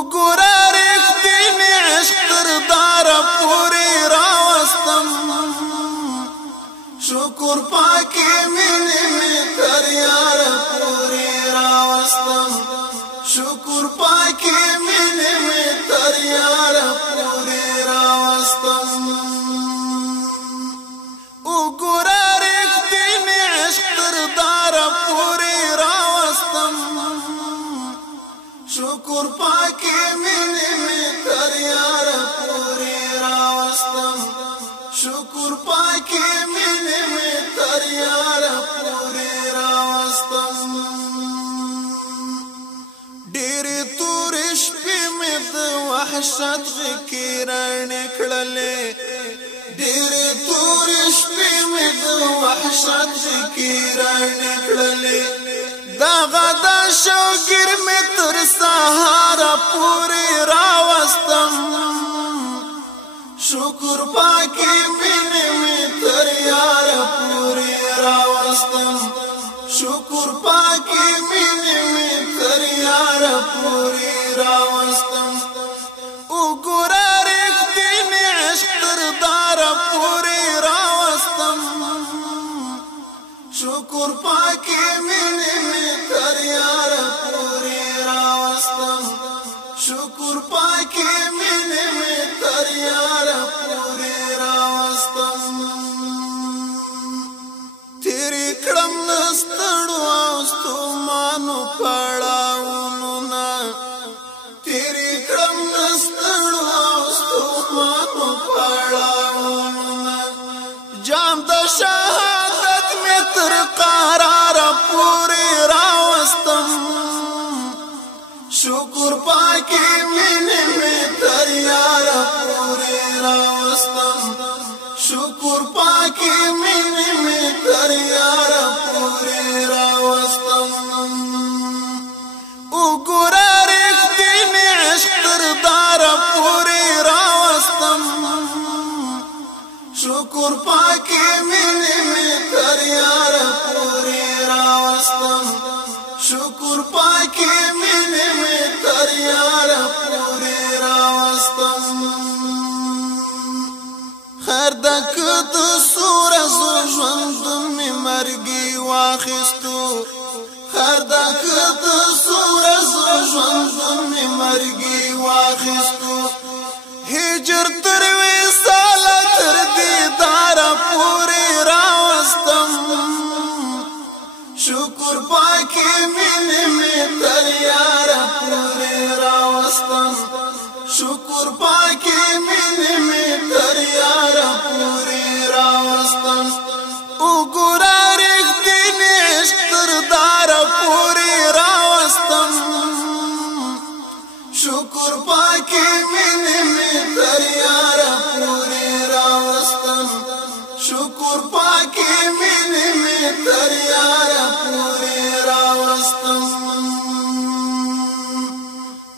وګوره رښتینې عشق تر داره پورې راوستم شکر پاکې مینې مې تر یاره پورې راوستم شکر پاکې مینې مې تر یاره پورې راوستم وګوره رښتینې عشق تر داره پورې راوستم شکر پاکې مینې مې تر یاره پورې راوستم شکر پاکې مینې مې تر یاره پورې راوستم ډېرې تورې شپې مې د وحشت غېږې رڼې کړلې ډېرې تورې شپې مې د وحشت غېږې رڼې کړلې دغه د شوګیر مې تر سهاره پورې راوستم شکر پاکې مینې مې تر یاره پورې راوستم شکر پاکې مینې مې تر یاره پورې راوستم وګوره رښتینې عشق تر داره پورې راوستم شکر پاکې مینې مې تر یاره پورې راوستم شکر پاکې مینې مې تر یاره پورې راوستم تیرې کړم له ستړو او ستومانو پړاوونو نه تیرې کړم له ستړو او ستومانو پړاوونو نه جام د شهادت مې تر قراره پورې راوستم شکر پاکې مینې مې تر یاره پورې راوستم شکر پاکې مینې مې تر یاره پورې راوستم وګوره رښتینې عشق تر داره پورې راوستم شکر پاکې مینې مې تر یاره پورې راوستم شکر پاکې مینې مې تر یاره پورې راوستم خیر د که د څو ورځو ژوندون مې مرګي واخیستو خیر د که د څو ورځو ژوندون مې مرګي واخیستو هجر تر وصاله تر دیداره پورې راوستم شکر پاکې مینې مې تر یاره پورې راوستم شکر پاکې مینې مې تر یاره پورې راوستم وګوره رښتینې عشق تر داره پورې راوستم شکر پاکې مینې مې تر یاره پورې راوستم شکر پاکې مینې مې تر یاره پورې راوستم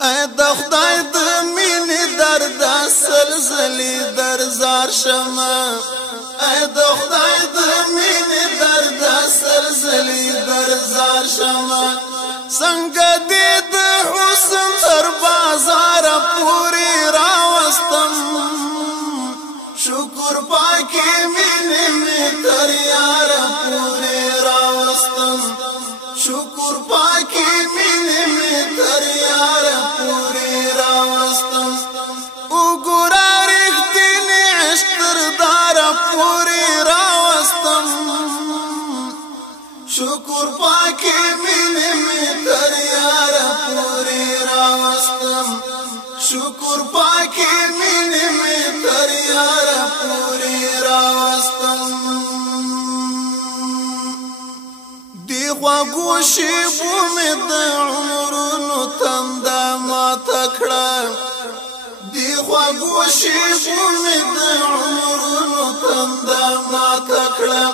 ای د خدای د مینې درد سلسلې درزار شمه ای د خدای د مینې درد سلسلې درزار شمه څنګه دې د حسن تر بازاره پورې راوستم شکر پاکې مینې مې تر یاره پورې راوستم شکر پاکې مینې مې تر یاره پورې راوستم وګوره رښتینې عشق تر داره پورې راوستم شکر پاکې مینې مې تر یاره پورې راوستم شکر پاکې مینې مې تر یاره پورې راوستم دی خواږو شیبو مې د عمرونو تنده ماته کړه دی خواږو شیبو مې د عمرونو تنده ماته کړه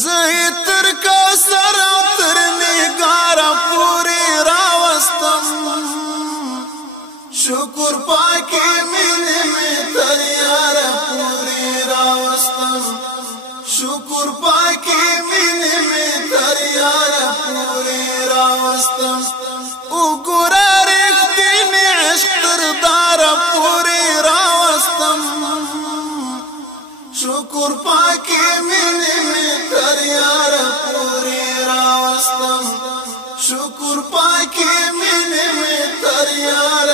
زه یې تر کوثر او تر نګاره پورې راوستم شکر پاکې مینې مې تر یاره پورې راوستم شکر پاکې مینې مې تر یاره پورې راوستم وګوره رښتینې شکر پاکی مینې می تر یار پوری راوستم شکر پاکی مینې می تر یار